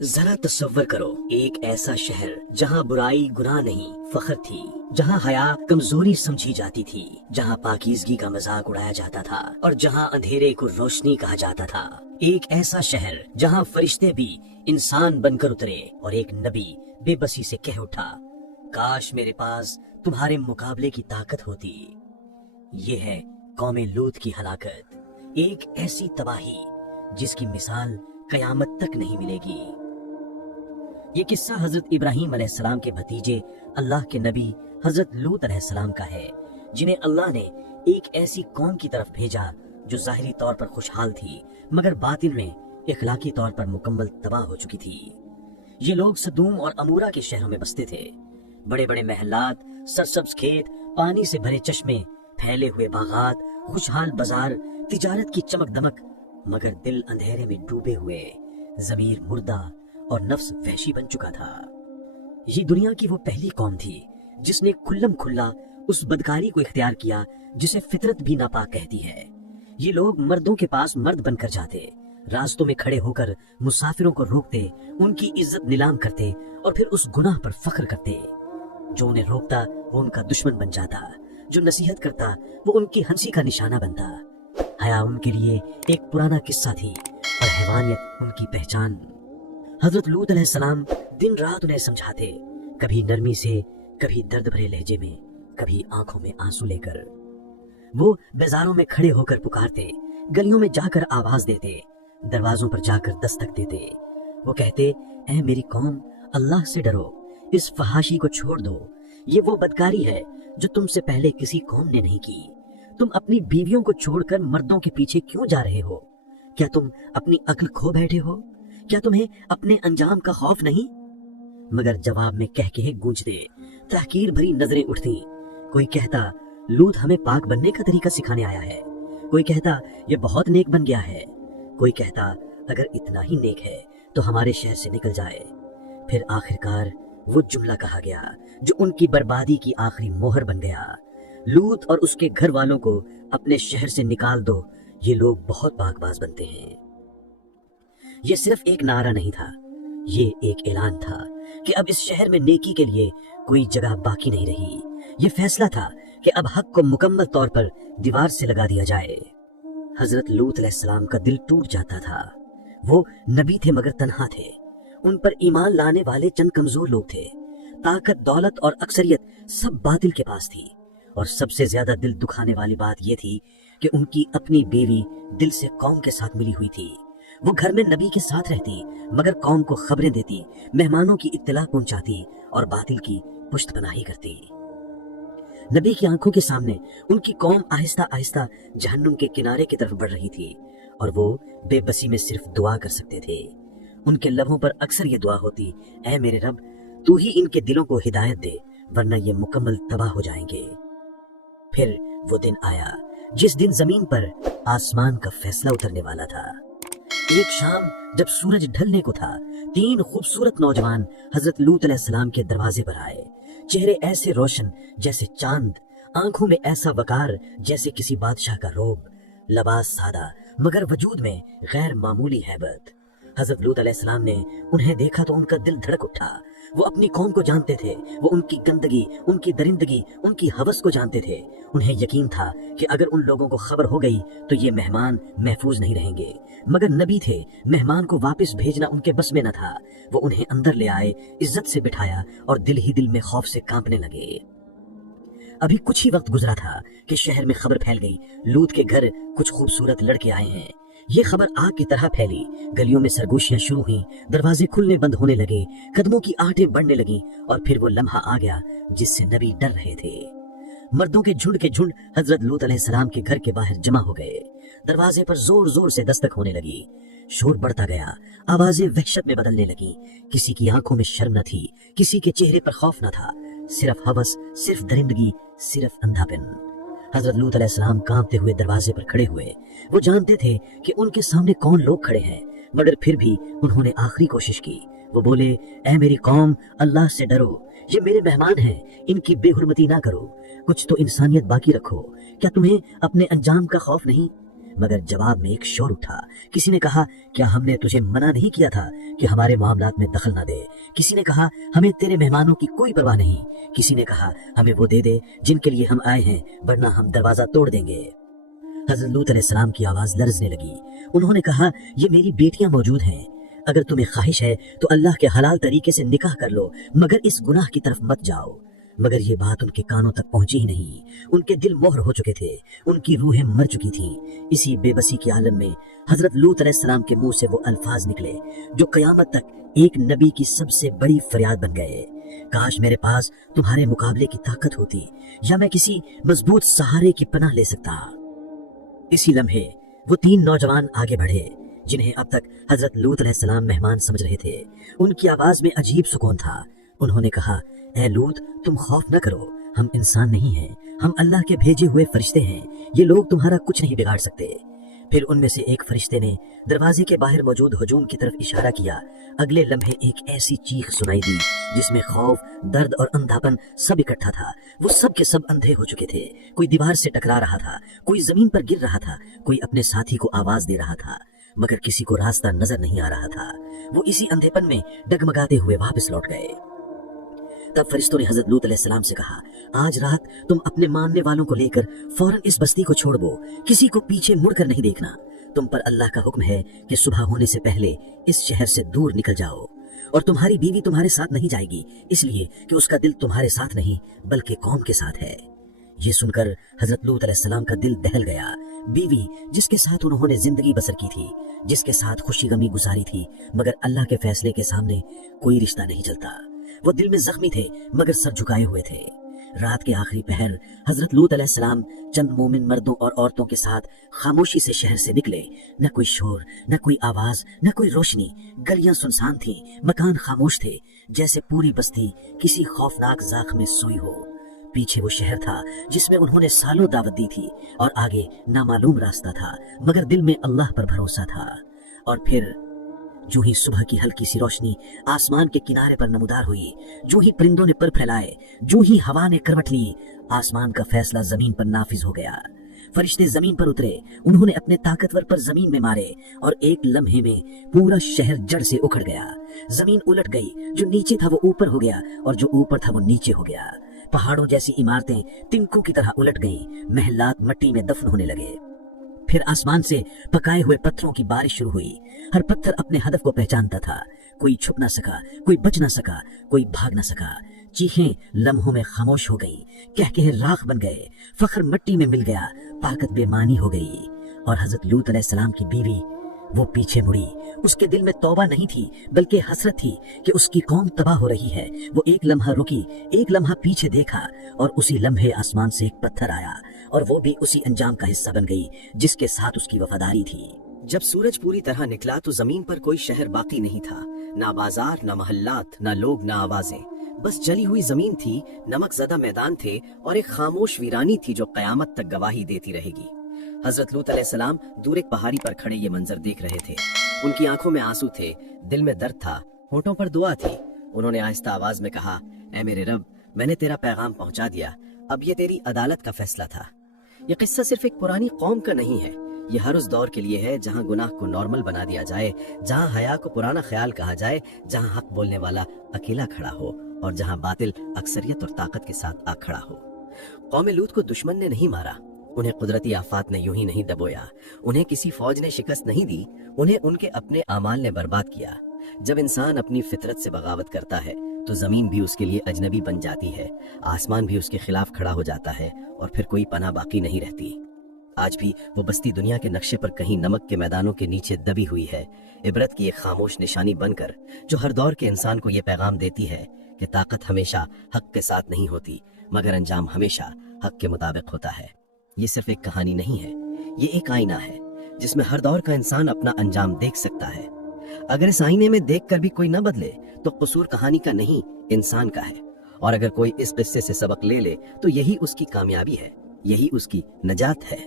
ذرا تصور کرو ایک ایسا شہر جہاں برائی گناہ نہیں فخر تھی، جہاں حیا کمزوری سمجھی جاتی تھی، جہاں پاکیزگی کا مذاق اڑایا جاتا تھا اور جہاں اندھیرے کو روشنی کہا جاتا تھا۔ ایک ایسا شہر جہاں فرشتے بھی انسان بن کر اترے اور ایک نبی بے بسی سے کہہ اٹھا، کاش میرے پاس تمہارے مقابلے کی طاقت ہوتی۔ یہ ہے قوم لوط کی ہلاکت، ایک ایسی تباہی جس کی مثال قیامت تک نہیں ملے گی۔ یہ قصہ حضرت ابراہیم علیہ السلام کے بھتیجے اللہ کے نبی حضرت لوط علیہ السلام کا ہے، جنہیں اللہ نے ایک ایسی قوم کی طرف بھیجا جو ظاہری طور پر خوشحال تھی مگر باطن میں اخلاقی طور پر مکمل تباہ ہو چکی تھی۔ یہ لوگ صدوم اور امورہ کے شہروں میں بستے تھے، بڑے بڑے محلات، سرسبز کھیت، پانی سے بھرے چشمے، پھیلے ہوئے باغات، خوشحال بازار، تجارت کی چمک دمک، مگر دل اندھیرے میں ڈوبے ہوئے، ضمیر مردہ اور نفس وحشی بن چکا تھا۔ یہ دنیا کی وہ پہلی قوم تھی جس نے کھلم کھلا اس بدکاری کو اختیار کیا جسے فطرت بھی ناپاک کہتی ہے۔ یہ لوگ مردوں کے پاس مرد بن کر جاتے، راستوں میں کھڑے ہو کر مسافروں کو روکتے، ان کی عزت نیلام کرتے اور پھر اس گناہ پر فخر کرتے۔ جو انہیں روکتا وہ ان کا دشمن بن جاتا، جو نصیحت کرتا وہ ان کی ہنسی کا نشانہ بنتا۔ حیا ان کے لیے ایک پرانا قصہ تھی اور حیوانیت ان کی پہچان۔ حضرت لوط علیہ السلام دن رات انہیں سمجھاتے، کبھی نرمی سے، کبھی درد بھرے لہجے میں، کبھی آنکھوں میں آنسو لے کر۔ وہ بازاروں میں کھڑے ہو کر پکارتے، گلیوں میں جا کر آواز دیتے، دروازوں پر جا کر دستک دیتے۔ وہ کہتے، اے میری قوم، اللہ سے ڈرو، اس فحاشی کو چھوڑ دو۔ یہ وہ بدکاری ہے جو تم سے پہلے کسی قوم نے نہیں کی۔ تم اپنی بیویوں کو چھوڑ کر مردوں کے پیچھے کیوں جا رہے ہو؟ کیا تم اپنی عقل کھو بیٹھے ہو؟ کیا تمہیں اپنے انجام کا خوف نہیں؟ مگر جواب میں کہہ کے گونجتے، تحقیر بھری نظریں اٹھتی۔ کوئی کہتا، لوط ہمیں پاک بننے کا طریقہ سکھانے آیا ہے۔ کوئی کہتا، یہ بہت نیک بن گیا ہے۔ کوئی کہتا، اگر اتنا ہی نیک ہے تو ہمارے شہر سے نکل جائے۔ پھر آخرکار وہ جملہ کہا گیا جو ان کی بربادی کی آخری مہر بن گیا، لوط اور اس کے گھر والوں کو اپنے شہر سے نکال دو، یہ لوگ بہت باک باز بنتے ہیں۔ یہ صرف ایک نعرہ نہیں تھا، یہ ایک اعلان تھا کہ اب اس شہر میں نیکی کے لیے کوئی جگہ باقی نہیں رہی۔ یہ فیصلہ تھا کہ اب حق کو مکمل طور پر دیوار سے لگا دیا جائے۔ حضرت لوط علیہ السلام کا دل ٹوٹ جاتا تھا۔ وہ نبی تھے مگر تنہا تھے، ان پر ایمان لانے والے چند کمزور لوگ تھے، طاقت، دولت اور اکثریت سب باطل کے پاس تھی، اور سب سے زیادہ دل دکھانے والی بات یہ تھی کہ ان کی اپنی بیوی دل سے قوم کے ساتھ ملی ہوئی تھی۔ وہ گھر میں نبی کے ساتھ رہتی مگر قوم کو خبریں دیتی، مہمانوں کی اطلاع پہنچاتی اور باطل کی پشت پناہی کرتی۔ نبی کی آنکھوں کے سامنے ان کی قوم آہستہ آہستہ جہنم کے کنارے کی طرف بڑھ رہی تھی، اور وہ بے بسی میں صرف دعا کر سکتے تھے۔ ان کے لبوں پر اکثر یہ دعا ہوتی، اے میرے رب، تو ہی ان کے دلوں کو ہدایت دے ورنہ یہ مکمل تباہ ہو جائیں گے۔ پھر وہ دن آیا جس دن زمین پر آسمان کا فیصلہ اترنے والا تھا۔ ایک شام جب سورج ڈھلنے کو تھا، 3 خوبصورت نوجوان حضرت لوط علیہ السلام کے دروازے پر آئے، چہرے ایسے روشن جیسے چاند، آنکھوں میں ایسا وقار جیسے کسی بادشاہ کا روب، لباس سادہ مگر وجود میں غیر معمولی ہیبت۔ حضرت لوط علیہ السلام نے انہیں دیکھا تو ان کا دل دھڑک اٹھا۔ وہ اپنی قوم کو جانتے تھے، وہ ان کی گندگی، ان کی درندگی، ان کی ہوس کو جانتے تھے۔ انہیں یقین تھا کہ اگر ان لوگوں کو خبر ہو گئی تو یہ مہمان محفوظ نہیں رہیں گے، مگر نبی تھے، مہمان کو واپس بھیجنا ان کے بس میں نہ تھا۔ وہ انہیں اندر لے آئے، عزت سے بٹھایا اور دل ہی دل میں خوف سے کانپنے لگے۔ ابھی کچھ ہی وقت گزرا تھا کہ شہر میں خبر پھیل گئی، لوط کے گھر کچھ خوبصورت لڑکے آئے ہیں۔ یہ خبر آگ کی طرح پھیلی، گلیوں میں سرگوشیاں شروع ہوئیں، دروازے کھلنے بند ہونے لگے، قدموں کی آہٹیں بڑھنے لگیں، اور پھر وہ لمحہ آ گیا جس سے نبی ڈر رہے تھے۔ مردوں کے جھنڈ حضرت لوط علیہ السلام کے گھر کے باہر جمع ہو گئے۔ دروازے پر زور زور سے دستک ہونے لگی، شور بڑھتا گیا، آوازیں وحشت میں بدلنے لگیں۔ کسی کی آنکھوں میں شرم نہ تھی، کسی کے چہرے پر خوف نہ تھا، صرف ہوس، صرف درندگی، صرف اندھا پن۔ حضرت لوط علیہ السلام کانپتے ہوئے دروازے پر کھڑے ہوئے۔ وہ جانتے تھے کہ ان کے سامنے کون لوگ کھڑے ہیں، مگر پھر بھی انہوں نے آخری کوشش کی۔ وہ بولے، اے میری قوم، اللہ سے ڈرو، یہ میرے مہمان ہیں، ان کی بے حرمتی نہ کرو، کچھ تو انسانیت باقی رکھو۔ کیا تمہیں اپنے انجام کا خوف نہیں؟ मगर जवाब में एक शोर उठा। किसी ने कहा, क्या हमने तुझे मना नहीं किया था कि हमारे मामलात में दखल ना दे? किसी ने कहा, हमें तेरे मेहमानों की कोई परवाह नहीं। किसी ने कहा, हमें वो दे दे जिनके लिए हम आए हैं, वरना हम दरवाजा तोड़ देंगे। हज़रत लूत अलैहिस्सलाम की आवाज लरजने लगी। उन्होंने कहा, ये मेरी बेटियां मौजूद हैं, अगर तुम्हें ख्वाहिश है तो अल्लाह के हलाल तरीके से निकाह कर लो, मगर इस गुनाह की तरफ मत जाओ। मगर ये बात उनके कानों तक पहुंची ही नहीं। उनके दिल मोहर हो चुके थे, उनकी रूहें मर चुकी थीं। इसी बेबसी के आलम में हजरत लूत अलैहिस्सलाम के मुंह से वो अल्फाज निकले जो कयामत तक एक नबी की सबसे बड़ी फरियाद बन गए। काश मेरे पास तुम्हारे मुकाबले की ताकत होती, या मैं किसी मजबूत सहारे की पनाह ले सकता। इसी लम्हे वो 3 नौजवान आगे बढ़े जिन्हें अब तक हजरत लूत अलैहिस्सलाम मेहमान समझ रहे थे। उनकी आवाज में अजीब सुकून था। उन्होंने कहा, ए लूत, तुम खौफ न करो, हम इंसान नहीं हैं, हम अल्लाह के भेजे हुए फरिश्ते हैं, ये लोग तुम्हारा कुछ नहीं बिगाड़ सकते। फिर उनमें से एक फरिश्ते ने दरवाजे के बाहर मौजूद हुजूम की तरफ इशारा किया। अगले लम्हे एक ऐसी चीख सुनाई दी जिसमें खौफ, दर्द और अंधापन सब इकट्ठा था। वो सब के सब अंधे हो चुके थे। कोई दीवार से टकरा रहा था, कोई जमीन पर गिर रहा था, कोई अपने साथी को आवाज दे रहा था, मगर किसी को रास्ता नजर नहीं आ रहा था। वो इसी अंधेपन में डगमगाते हुए वापस लौट गए। तब फरिश्तों ने हजरत लूत अलैहिस्सलाम से कहा, आज रात तुम अपने मानने वालों को लेकर फौरन इस बस्ती को छोड़ दो, किसी को पीछे मुड़कर नहीं देखना। तुम पर अल्लाह का हुक्म है कि सुबह होने से पहले इस शहर से दूर निकल जाओ, और तुम्हारी बीवी तुम्हारे साथ नहीं जाएगी, इसलिए कि उसका दिल तुम्हारे साथ नहीं बल्कि कौम के साथ है। ये सुनकर हजरत लूत अलैहिस्सलाम का दिल दहल गया। बीवी जिसके साथ उन्होंने जिंदगी बसर की थी, जिसके साथ खुशी गमी गुजारी थी, मगर अल्लाह के फैसले के सामने कोई रिश्ता नहीं चलता। वो दिल में जख्मी थे मगर सर झुकाए हुए थे। रात के आखिरी पहर हजरत लूत अलैहिस्सलाम चंद मोमिन मर्दों और औरतों के साथ खामोशी से शहर से निकले। न कोई शोर, न कोई आवाज, न कोई रोशनी। गलियां सुनसान थीं, मकान खामोश थे, जैसे पूरी बस्ती किसी खौफनाक जाख में सोई हो। पीछे वो शहर था जिसमें उन्होंने सालों दावत दी थी, और आगे नामालूम रास्ता था, मगर दिल में अल्लाह पर भरोसा था। और फिर जो ही सुबह की हल्की सी रोशनी आसमान के किनारे पर नमूदार हुई, जो ही परिंदों ने पर फैलाए, जो ही हवा ने करवट ली, आसमान का फैसला जमीन पर नाफिज हो गया। फरिश्ते जमीन पर उतरे, उन्होंने अपने ताकतवर पर जमीन में मारे, और एक लम्हे में पूरा शहर जड़ से उखड़ गया। जमीन उलट गई, जो नीचे था वो ऊपर हो गया, और जो ऊपर था वो नीचे हो गया। पहाड़ों जैसी इमारतें तिनकों की तरह उलट गईं, महलात मिट्टी में दफन होने लगे। फिर आसमान से पकाए हुए पत्थरों की बारिश शुरू हुई। हर पत्थर अपने हदफ को पहचानता था। कोई छुप ना सका, कोई बच ना सका, कोई भाग ना सका। चीखें लम्हों में खामोश हो गई, कहके राख बन गए, फख्र मिट्टी में मिल गया, ताकत बेमानी हो गई। और हजरत लूत अलैहिस्सलाम की बीवी वो पीछे मुड़ी। उसके दिल में तौबा नहीं थी बल्कि हसरत थी कि उसकी कौम तबाह हो रही है। वो एक लम्हा रुकी, एक लम्हा पीछे देखा, और उसी लम्हे आसमान से एक पत्थर आया, और वो भी उसी अंजाम का हिस्सा बन गई जिसके साथ उसकी वफादारी थी। जब सूरज पूरी तरह निकला तो जमीन पर कोई शहर बाकी नहीं था, ना बाजार, ना मोहल्लात, ना लोग, ना आवाजें। बस जली हुई जमीन थी, नमक ज़दा मैदान थे, और एक खामोश वीरानी थी जो कयामत तक गवाही देती रहेगी। हजरत लूत अलैहिस्सलाम दूर एक पहाड़ी पर खड़े ये मंजर देख रहे थे। उनकी आंखों में आंसू थे, दिल में दर्द था, होठों पर दुआ थी। उन्होंने आहिस्ता आवाज में कहा, ऐ मेरे रब, मैंने तेरा पैगाम पहुंचा दिया, अब ये तेरी अदालत का फैसला था। ये किस्सा सिर्फ एक पुरानी कौम का नहीं है, ये हर उस दौर के लिए है जहाँ गुनाह को नॉर्मल बना दिया जाए, जहाँ हया को पुराना ख्याल कहा जाए, जहाँ हक बोलने वाला अकेला खड़ा हो, और जहाँ बातिल अक्सरियत और ताकत के साथ आ खड़ा हो। कौम लूत को दुश्मन ने नहीं मारा, उन्हें कुदरती आफात ने यूं ही नहीं दबोया, उन्हें किसी फौज ने शिकस्त नहीं दी, उन्हें उनके अपने अमाल ने बर्बाद किया। जब इंसान अपनी फितरत से बगावत करता है तो जमीन भी उसके लिए अजनबी बन जाती है, आसमान भी उसके खिलाफ खड़ा हो जाता है, और फिर कोई पनाह बाकी नहीं रहती। आज भी वो बस्ती दुनिया के नक्शे पर कहीं नमक के मैदानों के नीचे दबी हुई है, इबरत की एक खामोश निशानी बनकर, जो हर दौर के इंसान को ये पैगाम देती है कि ताकत हमेशा हक के साथ नहीं होती, मगर अंजाम हमेशा हक के मुताबिक होता है। ये सिर्फ एक कहानी नहीं है, ये एक आईना है जिसमें हर दौर का इंसान अपना अंजाम देख सकता है। अगर इस आईने में देखकर भी कोई न बदले तो कसूर कहानी का नहीं, इंसान का है। और अगर कोई इस किस्से से सबक ले ले तो यही उसकी कामयाबी है, यही उसकी नजात है।